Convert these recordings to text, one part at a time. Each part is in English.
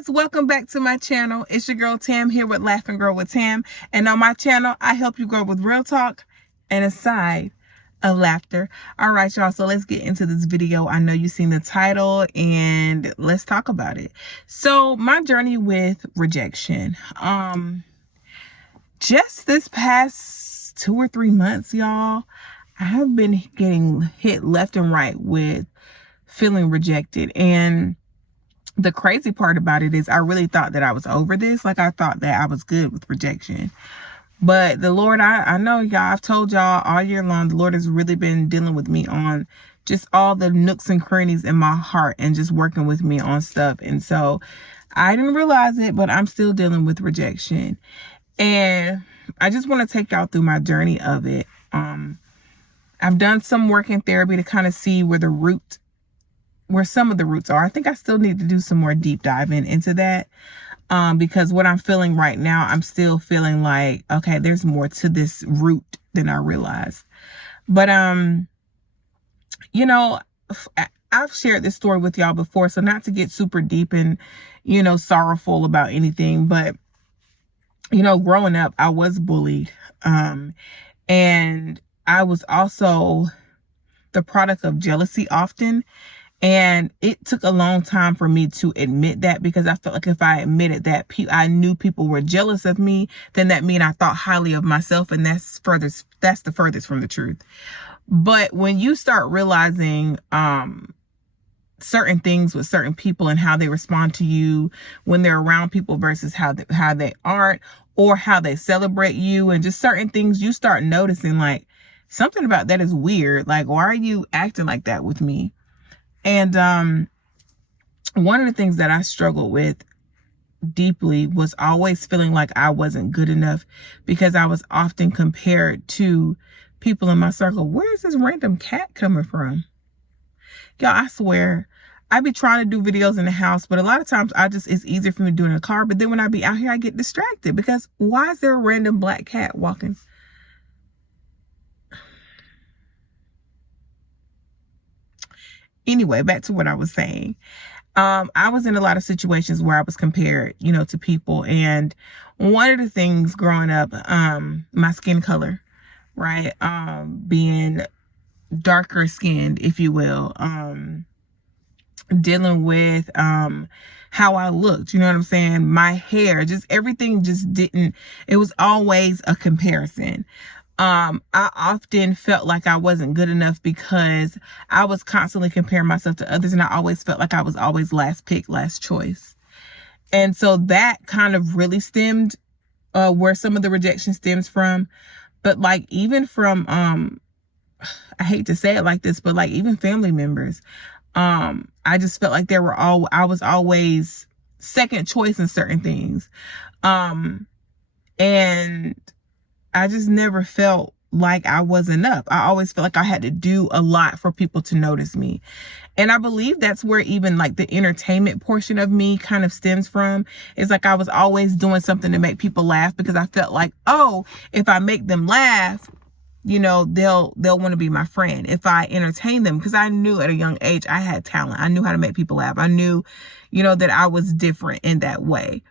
guys, welcome back to my channel. It's your girl Tam here with Laugh and Grow with Tam, and on my channel I help you grow with real talk and a side of laughter. All right, y'all, so let's get into this video. I know you've seen the title and let's talk about it. So my journey with rejection, just this past 2 or 3 months, y'all, I have been getting hit left and right with feeling rejected. And the crazy part about it is I really thought that I was over this. Like, I thought that I was good with rejection. But the Lord, I know y'all, I've told y'all all year long, the Lord has really been dealing with me on just all the nooks and crannies in my heart and just working with me on stuff. And so I didn't realize it, but I'm still dealing with rejection. And I just want to take y'all through my journey of it. I've done some work in therapy to kind of see where some of the roots are. I think I still need to do some more deep diving into that. Because what I'm feeling right now, I'm still feeling like, okay, there's more to this root than I realized. But, you know, I've shared this story with y'all before, so not to get super deep and, you know, sorrowful about anything, but, you know, growing up, I was bullied. And I was also the product of jealousy often. And it took a long time for me to admit that, because I felt like if I admitted that I knew people were jealous of me, then that meant I thought highly of myself. And that's the furthest from the truth. But when you start realizing certain things with certain people and how they respond to you when they're around people versus how they aren't, or how they celebrate you, and just certain things, you start noticing like something about that is weird. Like, why are you acting like that with me? And one of the things that I struggled with deeply was always feeling like I wasn't good enough, because I was often compared to people in my circle. Where's this random cat coming from? Y'all, I swear, I be trying to do videos in the house, but a lot of times it's easier for me to do it in the car. But then when I be out here, I get distracted, because why is there a random black cat walking? Anyway, back to what I was saying. I was in a lot of situations where I was compared, you know, to people. And one of the things growing up, my skin color, right? Being darker skinned, if you will, dealing with, how I looked, you know what I'm saying? My hair, just everything it was always a comparison. I often felt like I wasn't good enough because I was constantly comparing myself to others, and I always felt like I was always last pick, last choice. And so that kind of really stemmed where some of the rejection stems from. But like, even from I hate to say it like this, but like even family members, I just felt like I was always second choice in certain things. And I just never felt like I was enough. I always felt like I had to do a lot for people to notice me. And I believe that's where even like the entertainment portion of me kind of stems from. It's like I was always doing something to make people laugh, because I felt like, oh, if I make them laugh, you know, they'll want to be my friend if I entertain them. Because I knew at a young age I had talent. I knew how to make people laugh. I knew, you know, that I was different in that way.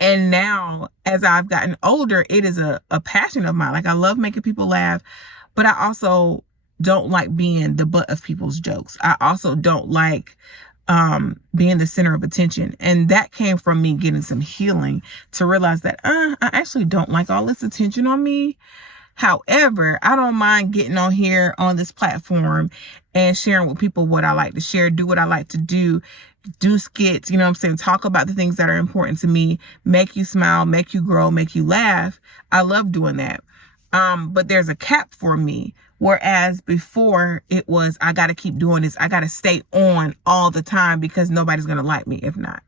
And now, as I've gotten older, it is a passion of mine. Like, I love making people laugh, but I also don't like being the butt of people's jokes. I also don't like being the center of attention. And that came from me getting some healing to realize that I actually don't like all this attention on me. However, I don't mind getting on here on this platform and sharing with people what I like to share, do what I like to do skits, you know what I'm saying? Talk about the things that are important to me, make you smile, make you grow, make you laugh. I love doing that. But there's a cap for me. Whereas before it was, I got to keep doing this. I got to stay on all the time because nobody's going to like me if not.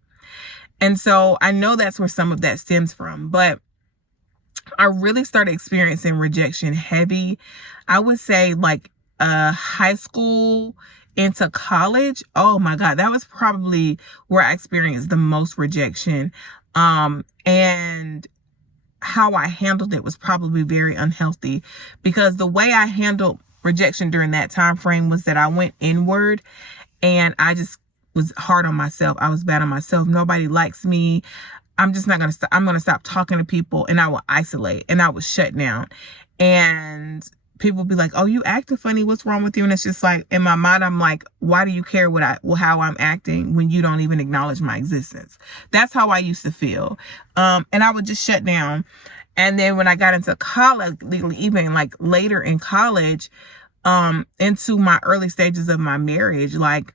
And so I know that's where some of that stems from, but I really started experiencing rejection heavy. I would say like high school into college. Oh my God, that was probably where I experienced the most rejection. And how I handled it was probably very unhealthy, because the way I handled rejection during that time frame was that I went inward and I just was hard on myself. I was bad on myself. Nobody likes me. I'm just not going to stop. I'm going to stop talking to people, and I will isolate, and I will shut down. And people be like, oh, you acting funny. What's wrong with you? And it's just like, in my mind, I'm like, why do you care how I'm acting when you don't even acknowledge my existence? That's how I used to feel. And I would just shut down. And then when I got into college, even like later in college, into my early stages of my marriage, like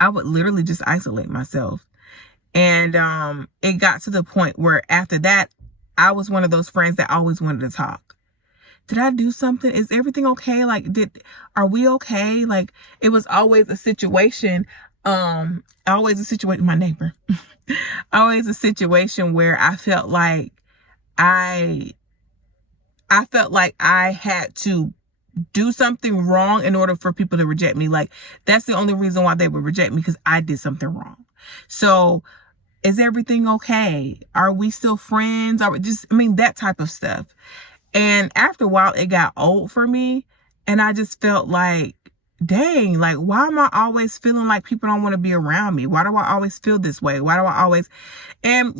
I would literally just isolate myself. And it got to the point where after that, I was one of those friends that always wanted to talk. Did I do something? Is everything okay? Like, are we okay? Like, it was always a situation, my neighbor, always a situation where I felt like I had to do something wrong in order for people to reject me. Like, that's the only reason why they would reject me, because I did something wrong. So is everything okay? Are we still friends? That type of stuff. And after a while, it got old for me. And I just felt like, dang, like, why am I always feeling like people don't want to be around me? Why do I always feel this way? Why do I always, and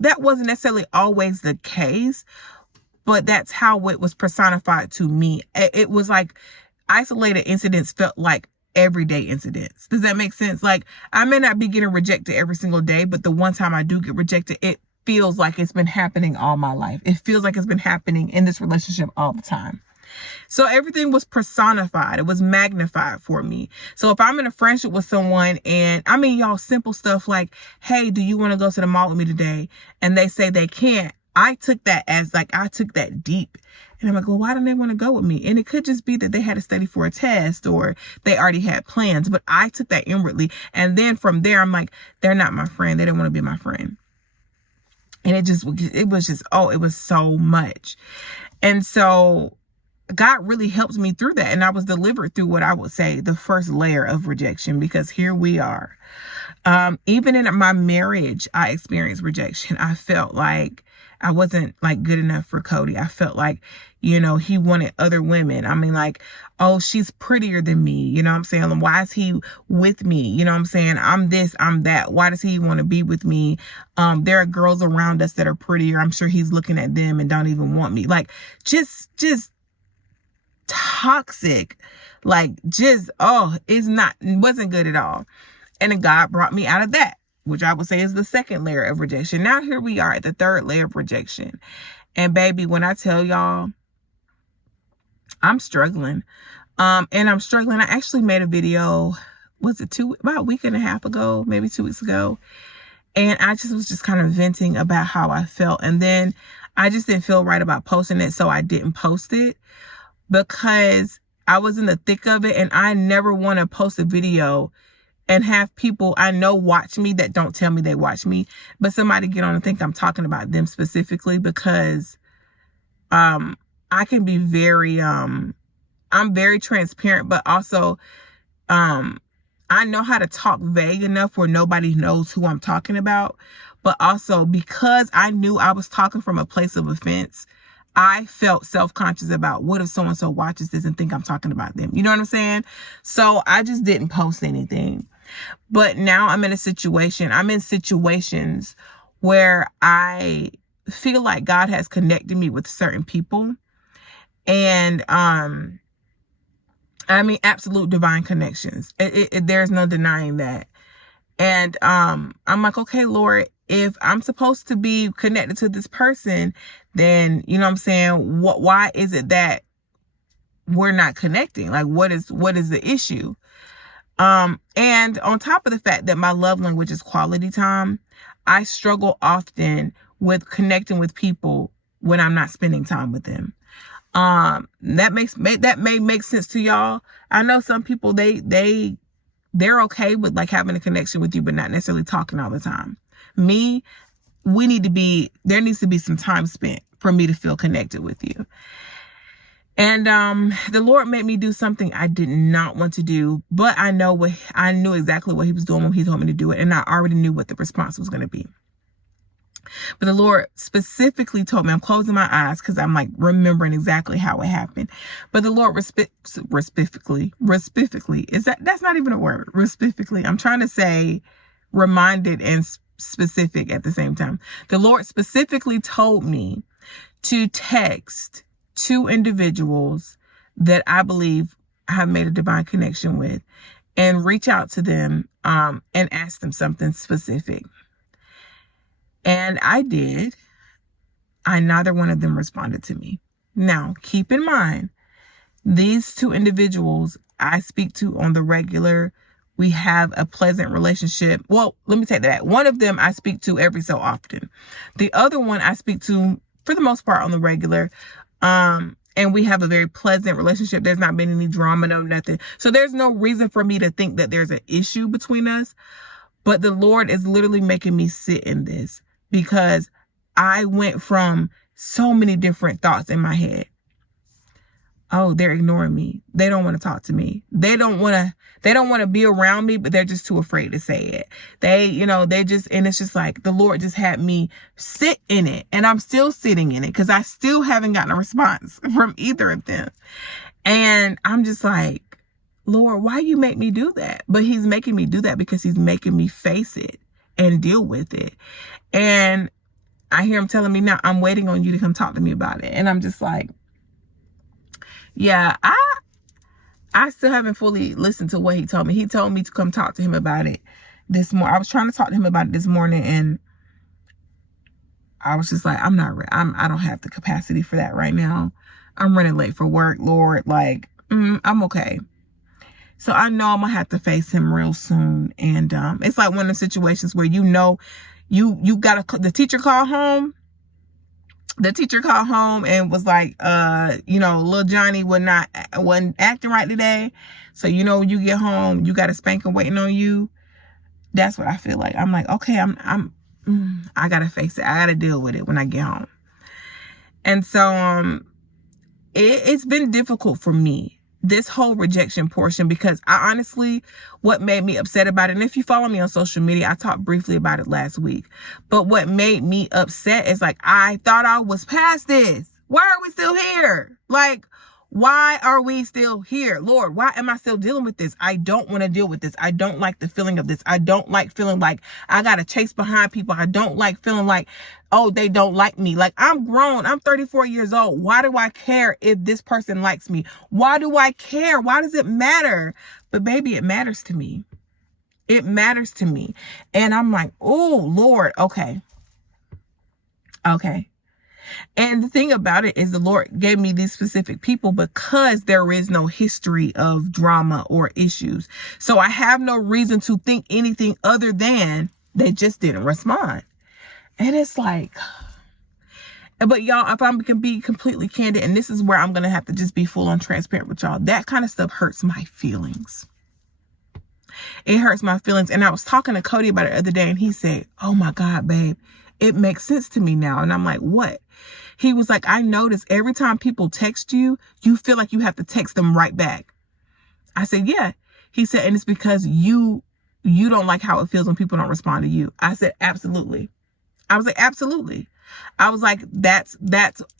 that wasn't necessarily always the case, but that's how it was personified to me. It was like isolated incidents felt like everyday incidents. Does that make sense? Like, I may not be getting rejected every single day, but the one time I do get rejected, it feels like it's been happening all my life. It feels like it's been happening in this relationship all the time. So everything was personified. It was magnified for me. So if I'm in a friendship with someone, and y'all, simple stuff like, hey, do you want to go to the mall with me today? And they say they can't. I took that as like, I took that deep. And I'm like, well, why don't they want to go with me? And it could just be that they had to study for a test, or they already had plans. But I took that inwardly. And then from there, I'm like, they're not my friend. They don't want to be my friend. And it was so much. And so God really helped me through that. And I was delivered through what I would say the first layer of rejection, because here we are. Even in my marriage, I experienced rejection. I felt like I wasn't like good enough for Cody. I felt like, he wanted other women. Like, oh, she's prettier than me. You know what I'm saying? Why is he with me? You know what I'm saying? I'm this, I'm that. Why does he want to be with me? There are girls around us that are prettier. I'm sure he's looking at them and don't even want me. Like, just toxic. Like, it wasn't good at all. And then God brought me out of that, which I would say is the second layer of rejection. Now here we are at the third layer of rejection. And baby, when I tell y'all, I'm struggling. And I'm struggling. I actually made a video, about a week and a half ago, maybe 2 weeks ago. And I was just kind of venting about how I felt. And then I just didn't feel right about posting it. So I didn't post it, because I was in the thick of it. And I never want to post a video and have people I know watch me that don't tell me they watch me, but somebody get on and think I'm talking about them specifically, because I can be I'm very transparent, but also I know how to talk vague enough where nobody knows who I'm talking about. But also, because I knew I was talking from a place of offense, I felt self-conscious about, what if so-and-so watches this and think I'm talking about them? You know what I'm saying? So I just didn't post anything. But now I'm in situations where I feel like God has connected me with certain people. And absolute divine connections. There's no denying that. And I'm like, okay, Lord, if I'm supposed to be connected to this person, then, you know what I'm saying, why is it that we're not connecting? Like, what is the issue? And on top of the fact that my love language is quality time, I struggle often with connecting with people when I'm not spending time with them. That may make sense to y'all. I know some people, they're okay with like having a connection with you, but not necessarily talking all the time. Me, there needs to be some time spent for me to feel connected with you. And the Lord made me do something I did not want to do, but I knew exactly what he was doing when he told me to do it. And I already knew what the response was going to be. But the Lord specifically told me, I'm closing my eyes because I'm like remembering exactly how it happened. But the Lord specifically, that's not even a word, specifically. I'm trying to say reminded and specific at the same time. The Lord specifically told me to text 2 individuals that I believe I have made a divine connection with and reach out to them and ask them something specific. And I did. Neither one of them responded to me. Now, keep in mind, these 2 individuals I speak to on the regular. We have a pleasant relationship. Well, let me take that. One of them I speak to every so often. The other one I speak to for the most part on the regular. And we have a very pleasant relationship. There's not been any drama, no nothing. So there's no reason for me to think that there's an issue between us. But the Lord is literally making me sit in this because I went from so many different thoughts in my head. Oh, they're ignoring me. They don't want to talk to me. They don't want to be around me, but they're just too afraid to say it. And it's just like the Lord just had me sit in it, and I'm still sitting in it because I still haven't gotten a response from either of them. And I'm just like, Lord, why you make me do that? But he's making me do that because he's making me face it and deal with it. And I hear him telling me, now I'm waiting on you to come talk to me about it. And I'm just like, yeah, I still haven't fully listened to what he told me. He told me to come talk to him about it this morning. I was trying to talk to him about it this morning, and I was just like, I'm not ready. I don't have the capacity for that right now. I'm running late for work, Lord. Like, I'm okay. So I know I'm gonna have to face him real soon. And it's like one of the situations where you got the teacher called home. The teacher called home and was like, little Johnny wasn't acting right today. So, when you get home, you got a spanking waiting on you. That's what I feel like. I'm like, okay, I got to face it. I got to deal with it when I get home. And so, it's been difficult for me, this whole rejection portion, because I honestly, what made me upset about it, and if you follow me on social media, I talked briefly about it last week, but what made me upset is like, I thought I was past this. Why are we still here? Like, why are we still here? Lord, why am I still dealing with this? I don't want to deal with this. I don't like the feeling of this. I don't like feeling like I got to chase behind people. I don't like feeling like, oh, they don't like me. Like, I'm grown. I'm 34 years old. Why do I care if this person likes me? Why do I care? Why does it matter? But baby, it matters to me. It matters to me. And I'm like, oh, Lord, okay. And the thing about it is the Lord gave me these specific people because there is no history of drama or issues. So I have no reason to think anything other than they just didn't respond. And it's like, but y'all, if I can be completely candid, and this is where I'm going to have to just be full on transparent with y'all, that kind of stuff hurts my feelings. It hurts my feelings. And I was talking to Cody about it the other day, and he said, oh my God, babe, it makes sense to me now. And I'm like, what? He was like, I notice every time people text you, you feel like you have to text them right back. I said, yeah. He said, and it's because you don't like how it feels when people don't respond to you. I said, absolutely. I was like, absolutely. I was like,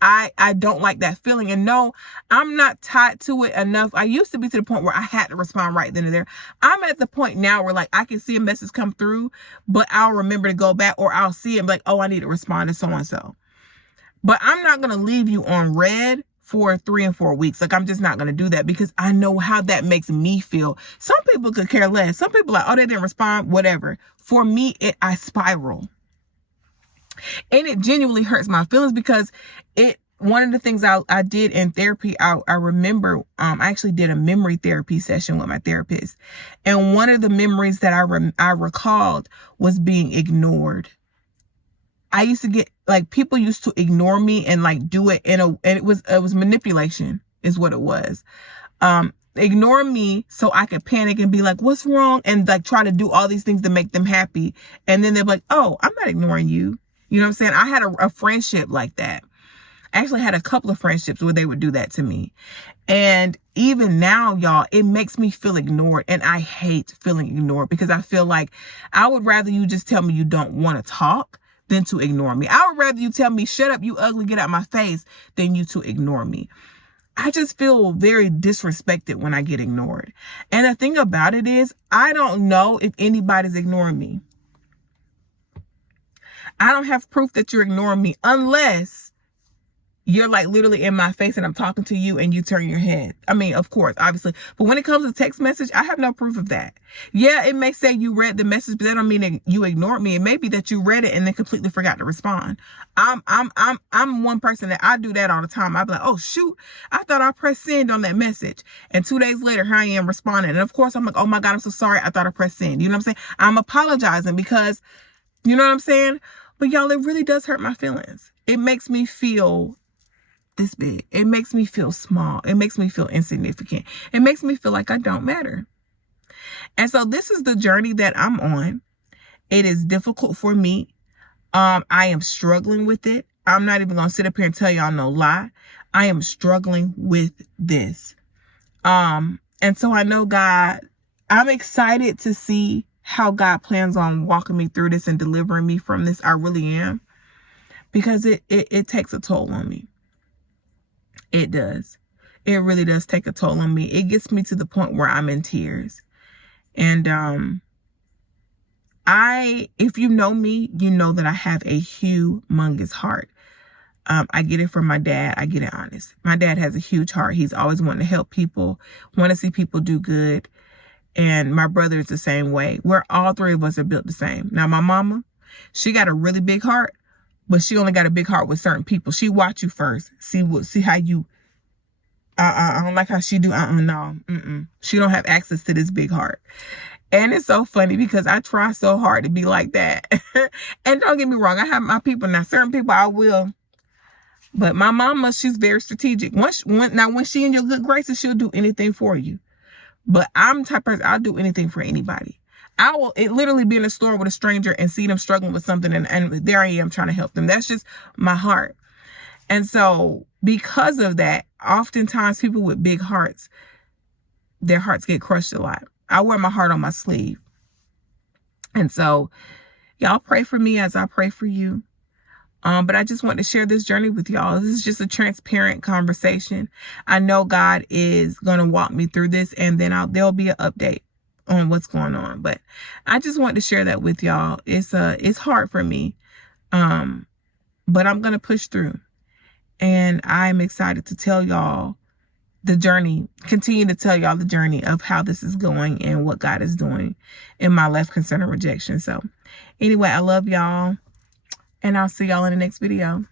I don't like that feeling. And no, I'm not tied to it enough. I used to be to the point where I had to respond right then and there. I'm at the point now where like I can see a message come through, but I'll remember to go back, or I'll see it and be like, oh, I need to respond to so-and-so. But I'm not going to leave you on red for 3 and 4 weeks. Like, I'm just not going to do that because I know how that makes me feel. Some people could care less. Some people are like, oh, they didn't respond, whatever. For me, I spiral. And it genuinely hurts my feelings because one of the things I did in therapy, I remember, I actually did a memory therapy session with my therapist. And one of the memories that I recalled was being ignored. I used to get, like, people used to ignore me and like do it and it was manipulation is what it was. Ignore me so I could panic and be like, what's wrong? And like try to do all these things to make them happy. And then they're like, oh, I'm not ignoring you. You know what I'm saying? I had a friendship like that. I actually had a couple of friendships where they would do that to me. And even now, y'all, it makes me feel ignored. And I hate feeling ignored because I feel like I would rather you just tell me you don't want to talk than to ignore me. I would rather you tell me, shut up, you ugly, get out my face, than you to ignore me. I just feel very disrespected when I get ignored. And the thing about it is, I don't know if anybody's ignoring me. I don't have proof that you're ignoring me unless you're like literally in my face and I'm talking to you and you turn your head. I mean, of course, obviously. But when it comes to text message, I have no proof of that. Yeah, it may say you read the message, but that don't mean that you ignored me. It may be that you read it and then completely forgot to respond. I'm one person that I do that all the time. I'll be like, oh shoot, I thought I pressed send on that message. And 2 days later, here I am responding. And of course I'm like, oh my God, I'm so sorry. I thought I pressed send. You know what I'm saying? I'm apologizing because, you know what I'm saying? But y'all, it really does hurt my feelings. It makes me feel this big. It makes me feel small. It makes me feel insignificant. It makes me feel like I don't matter. And so this is the journey that I'm on. It is difficult for me. I am struggling with it. I'm not even going to sit up here and tell y'all no lie. I am struggling with this. And so I know God, I'm excited to see how God plans on walking me through this and delivering me from this. I really am. Because it takes a toll on me. It does. It really does take a toll on me. It gets me to the point where I'm in tears. And if you know me, you know that I have a humongous heart. I get it from my dad. I get it honest. My dad has a huge heart. He's always wanting to help people, want to see people do good. And my brother is the same way. We're all three of us are built the same. Now, my mama, she got a really big heart. But she only got a big heart with certain people. She watch you first. See how you, I don't like how she do, no. She don't have access to this big heart. And it's so funny because I try so hard to be like that. And don't get me wrong, I have my people. Now, certain people I will. But my mama, she's very strategic. When she in your good graces, she'll do anything for you. But I'm the type of person, I'll do anything for anybody. I will literally be in a store with a stranger and see them struggling with something. And there I am trying to help them. That's just my heart. And so because of that, oftentimes people with big hearts, their hearts get crushed a lot. I wear my heart on my sleeve. And so y'all pray for me as I pray for you. But I just want to share this journey with y'all. This is just a transparent conversation. I know God is going to walk me through this, and then there'll be an update on what's going on. But I just want to share that with y'all. It's hard for me. But I'm going to push through. And I'm excited to tell y'all the journey, continue to tell y'all the journey of how this is going and what God is doing in my life concerning rejection. So anyway, I love y'all. And I'll see y'all in the next video.